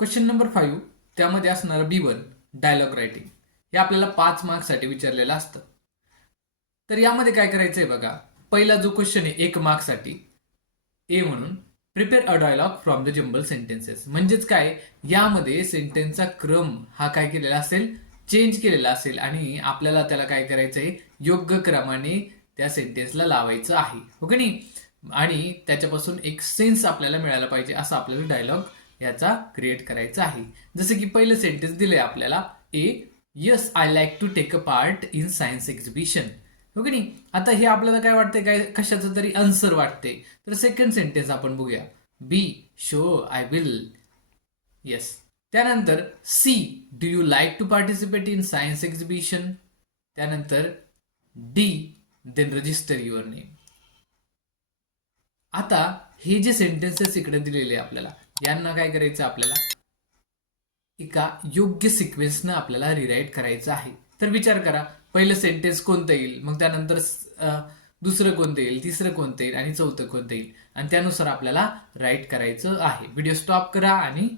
Question number 5 त्यामध्ये असणार B1 dialogue writing हे आपल्याला 5 मार्क्ससाठी विचारलेलं असतं. तर यामध्ये काय करायचंय बघा, पहिला जो क्वेश्चन आहे 1 मार्क्ससाठी ए म्हणून prepare a dialogue from the jumble sentences. म्हणजेच काय, यामध्ये सेंटेन्सचा क्रम हा काय केलेला असेल, चेंज केलेला असेल आणि आपल्याला त्याला काय करायचंय, योग्य क्रमाने त्या सेंटेन्सला लावायचं आहे, हो की नाही. आणि त्याच्यापासून एक सेन्स आपल्याला मिळायला पाहिजे, असं आपल्याला डायलॉग याचा क्रिएट करायचा आहे. जसं की पहिलं सेंटेन्स दिलंय आपल्याला, A yes I like to take a part in science exhibition, हो की नाही. आता हे आपल्याला काय वाटतंय, काय कशाचं तरी आन्सर वाटते. तर सेकंड सेंटेन्स आपण बघूया, B show I will, yes. त्यानंतर C do you like to participate in science exhibition. त्यानंतर D then register your name. आता हे जे सेंटेन्सेस इकडे दिलेले आपल्याला, यांना काय करायचं, आपल्याला एका योग्य सिक्वेन्सनं आपल्याला रिराईट करायचं आहे. तर विचार करा, पहिलं सेंटेन्स कोणतं येईल, मग त्यानंतर दुसरं कोणतं येईल, तिसरं कोणतं येईल आणि चौथं कोणतं येईल, आणि त्यानुसार आपल्याला राईट करायचं आहे. व्हिडिओ स्टॉप करा आणि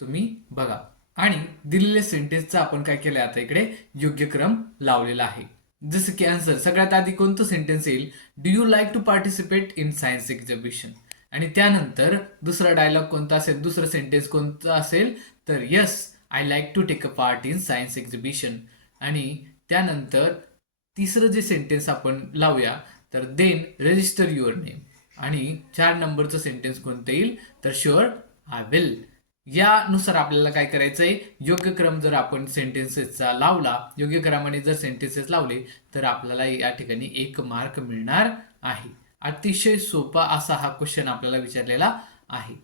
तुम्ही बघा. आणि दिलेल्या सेंटेन्सचा आपण काय केलंय, आता इकडे योग्य क्रम लावलेला आहे. जसं की आन्सर सगळ्यात आधी कोणतं सेंटेन्स येईल, do you like to participate in science exhibition. आणि त्यानंतर दुसरा डायलॉग कोणता असेल, दुसरं सेंटेन्स कोणतं असेल, तर yes I like to take a part in science exhibition. आणि त्यानंतर तिसरं जे सेंटेन्स आपण लावूया, तर देन रजिस्टर युअर नेम. आणि 4 नंबरचं सेंटेन्स कोणतं येईल, तर शुअर आय विल. यानुसार आपल्याला काय करायचंय, योग्य क्रम जर आपण सेंटेन्सेसचा लावला, योग्य क्रमाने जर सेंटेन्सेस लावले, तर आपल्याला या ठिकाणी 1 मार्क मिळणार आहे. अतिशय सोपा असा हा क्वेश्चन आपल्याला विचारलेला आहे.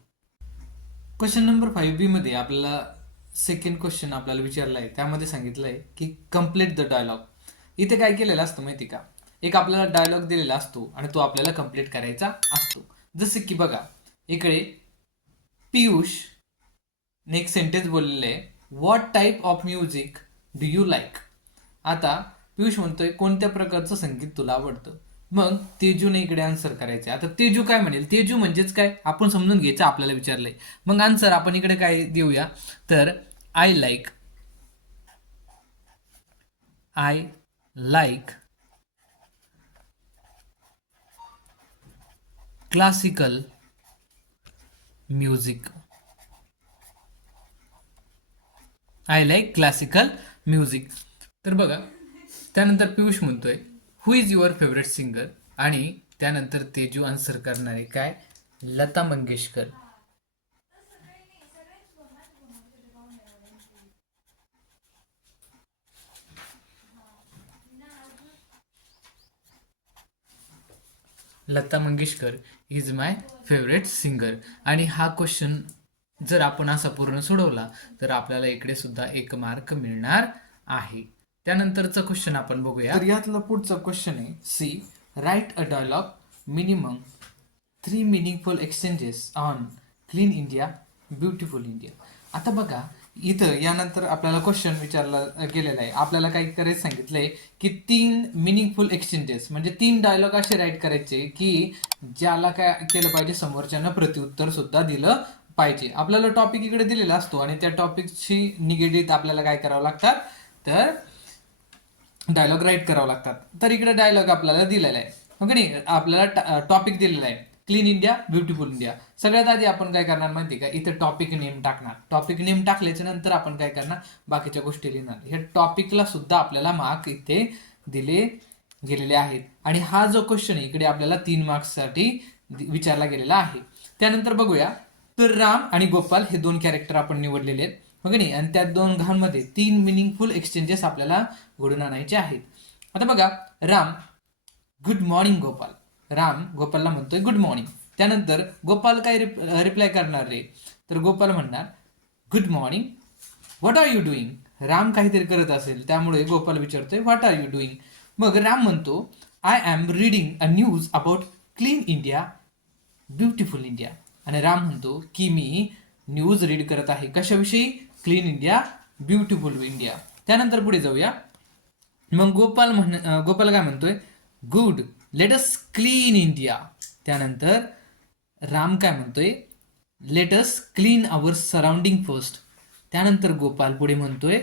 क्वेश्चन नंबर 5B मध्ये आपल्याला सेकंड क्वेश्चन आपल्याला विचारला आहे, त्यामध्ये सांगितलंय की कम्प्लीट द डायलॉग. इथे काय केलेलं असतं माहिती का, एक आपल्याला डायलॉग दिलेला असतो आणि तो आपल्याला कम्प्लीट करायचा असतो. जसं की बघा, इकडे पियुष ने एक सेंटेन्स बोललेलं आहे, what type of music do you like. आता पियुष म्हणतोय, कोणत्या प्रकारचं संगीत तुला आवडतं. मग तेजूने इकडे आन्सर करायचे. आता तेजू काय म्हणेल, तेजू म्हणजेच काय आपण समजून घ्यायचं, आपल्याला विचारलंय. मग आन्सर आपण इकडे काय देऊया, तर I like classical music. I like classical music. तर बघा, त्यानंतर पियुष म्हणतोय, हु इज युअर फेवरेट सिंगर. आणि त्यानंतर तेजू आन्सर करणारे काय, Lata Mangeshkar. Lata Mangeshkar is my favourite singer. आणि हा क्वेश्चन जर आपण असा पूर्ण सोडवला, तर आपल्याला इकडे सुद्धा 1 मार्क मिळणार आहे. त्यानंतरचा क्वेश्चन आपण बघूया. तर यातला पुढचा क्वेश्चन आहे, see write a dialogue minimum 3 meaningful exchanges on clean India beautiful India. आता बघा, इथं यानंतर आपल्याला क्वेश्चन विचारला गेलेला आहे, आपल्याला काय करायचं सांगितलंय की 3 मिनिंगफुल एक्सचेंजेस म्हणजे 3 डायलॉग असे राईट करायचे की ज्याला काय केलं पाहिजे, समोरच्यानं प्रत्युत्तर सुद्धा दिलं पाहिजे. आपल्याला टॉपिक इकडे दिलेला असतो आणि त्या टॉपिकशी निगडीत आपल्याला काय करावं लागतात, तर डायलॉग राईट करावं लागतात. तर इकडे डायलॉग आपल्याला दिलेला आहे, हो की नाही. आपल्याला टॉपिक दिलेला आहे, क्लीन इंडिया ब्युटिफुल इंडिया. सगळ्यात आधी आपण काय करणार माहिती का, इथे टॉपिक नेम टाकणार. टॉपिक नेम टाकल्याच्या नंतर आपण काय करणार, बाकीच्या गोष्टी लिहिणार. हे टॉपिकला सुद्धा आपल्याला मार्क इथे दिले गेलेले आहेत. आणि हा जो क्वेश्चन आहे इकडे आपल्याला 3 मार्क्ससाठी विचारला गेलेला आहे. त्यानंतर बघूया, तर राम आणि गोपाल हे 2 कॅरेक्टर आपण निवडलेले आहेत, हो की नाही. आणि त्या दोघांमध्ये 3 मिनिंगफुल एक्सचेंजेस आपल्याला घडून आणायचे आहेत. आता बघा, राम गुड मॉर्निंग गोपाल. राम गोपालला म्हणतोय गुड मॉर्निंग. त्यानंतर गोपाल काय रिप्लाय करणार रे, तर गोपाल म्हणणार good morning, what are you doing. Ram काहीतरी करत असेल, त्यामुळे गोपाल विचारतोय व्हॉट आर यू डुईंग. मग राम म्हणतो I am reading a news about clean India beautiful India. आणि राम म्हणतो की मी न्यूज रीड करत आहे, कशाविषयी, क्लीन इंडिया ब्युटिफुल इंडिया. त्यानंतर पुढे जाऊया. मग गोपाल काय म्हणतोय, good let us clean India. त्यानंतर राम काय म्हणतोय, let us clean our surrounding first. त्यानंतर गोपाल पुढे म्हणतोय,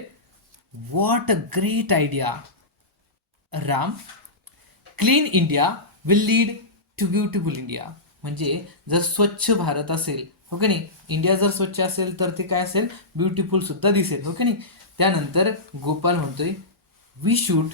what a great idea. Ram, clean India will lead to beautiful India. म्हणजे जर स्वच्छ भारत असेल, हो की नाही, इंडिया जर स्वच्छ असेल तर ते काय असेल, ब्युटिफुल सुद्धा दिसेल, हो की नाही. त्यानंतर गोपाल म्हणतोय, we should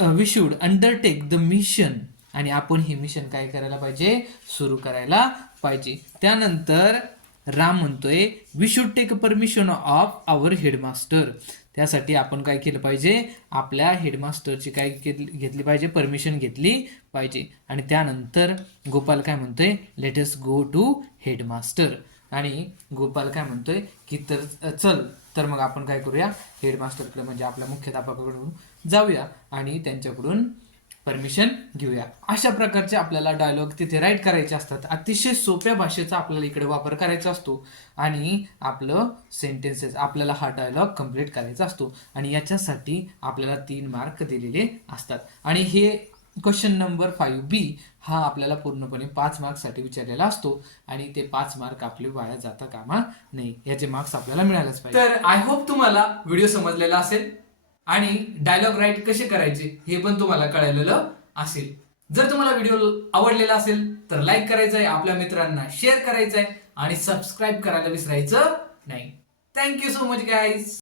we should undertake the mission. आणि आपण हे मिशन काय करायला पाहिजे, सुरू करायला पाहिजे. त्यानंतर राम म्हणतोय, we should take permission of our headmaster. त्यासाठी आपण काय केलं पाहिजे, आपल्या हेडमास्टरची काय घेतली पाहिजे, परमिशन घेतली पाहिजे. आणि त्यानंतर गोपाल काय म्हणतोय, let us go to headmaster. आणि गोपाल काय म्हणतोय की चल तर मग आपण काय करूया, हेडमास्टरकडे म्हणजे आपल्या मुख्याध्यापकाकडून जाऊया आणि त्यांच्याकडून परमिशन घेऊया. अशा प्रकारचे आपल्याला डायलॉग तिथे राईट करायचे असतात. अतिशय सोप्या भाषेचा आपल्याला इकडे वापर करायचा असतो आणि आपलं सेंटेन्सेस आपल्याला हा डायलॉग कम्प्लीट करायचा असतो. आणि याच्यासाठी आपल्याला 3 मार्क दिलेले असतात. आणि हे क्वेश्चन नंबर 5B हा आपल्याला पूर्णपणे 5 मार्क्ससाठी विचारलेला असतो आणि ते 5 मार्क आपले वाया जाता कामा नाही, याचे मार्क्स आपल्याला मिळालेच पाहिजे. तर आय होप तुम्हाला व्हिडिओ समजलेला असेल आणि डायलॉग राईट कसे करायचे हे पण तुम्हाला कळलेलं असेल. जर तुम्हाला व्हिडिओ आवडलेला असेल तर लाईक करायचं आहे, आपल्या मित्रांना शेअर करायचं आहे आणि सबस्क्राईब करायला विसरायचं नाही. Thank you so much guys.